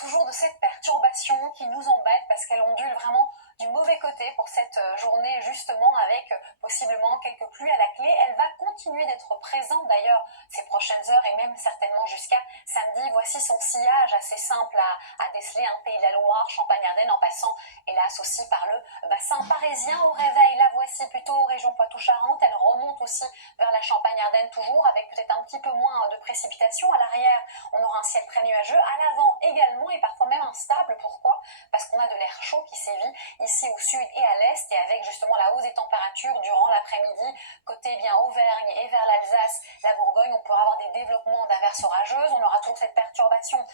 toujours de cette perturbation qui nous embête parce qu'elle ondule vraiment du mauvais côté pour cette journée justement avec possiblement quelques pluies à la clé. Elle va continuer d'être présente d'ailleurs ces prochaines heures et même certainement jusqu'à samedi. Voici son sillage assez simple à déceler, Pays de la Loire, Champagne-Ardenne en passant hélas aussi par le bassin parisien au réveil. La voici plutôt région Poitou-Charentes. Elle remonte aussi vers la Champagne-Ardenne toujours avec peut-être un petit peu moins de précipitations. À l'arrière, on aura un ciel très nuageux. À l'avant également et parfois même instable. Pourquoi? Parce qu'on a de l'air chaud qui sévit ici au sud et à l'est et avec justement la hausse des températures durant l'après-midi côté Auvergne et vers l'Alsace, la Bourgogne, on pourra avoir des développements d'averses orageuses. On aura toujours cette perturbation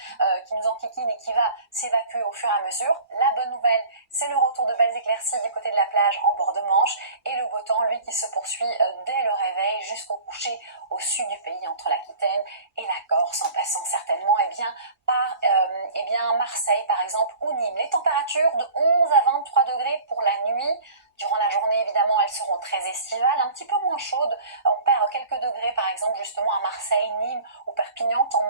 qui nous enquiquine et qui va s'évacuer au fur et à mesure. La bonne nouvelle, c'est le retour de belles éclaircies du côté de la plage en bord de Manche et le beau temps, lui, qui se poursuit dès le réveil jusqu'au coucher au sud du pays entre l'Aquitaine et la Corse, en passant certainement par Marseille par exemple ou Nîmes. Les températures de 11 à 23 degrés pour la nuit. Durant la journée, évidemment, elles seront très estivales, un petit peu moins chaudes. On perd quelques degrés, par exemple, justement à Marseille, Nîmes ou Perpignan. Tant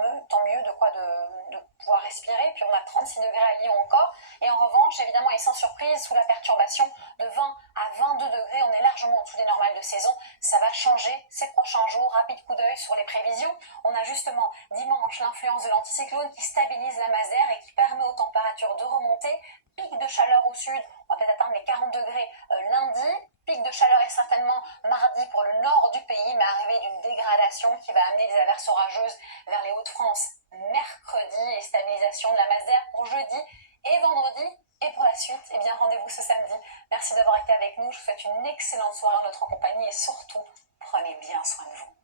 mieux de quoi de pouvoir respirer. Puis on a 36 degrés à Lyon encore. Et en revanche, évidemment, et sans surprise, sous la perturbation de 20 à 22 degrés, on est largement en dessous des normales de saison. Ça va changer ces prochains jours. Rapide coup d'œil sur les prévisions. On a justement dimanche l'influence de l'anticyclone qui stabilise la masse d'air et qui permet aux températures de remonter. Pic de chaleur au sud, on va peut-être atteindre les 40 degrés lundi. Pic de chaleur est certainement mardi pour le nord du pays, mais arrivée d'une dégradation qui va amener des averses orageuses vers les Hauts-de-France mercredi et stabilisation de la masse d'air pour jeudi et vendredi. Et pour la suite, rendez-vous ce samedi. Merci d'avoir été avec nous. Je vous souhaite une excellente soirée en notre compagnie et surtout, prenez bien soin de vous.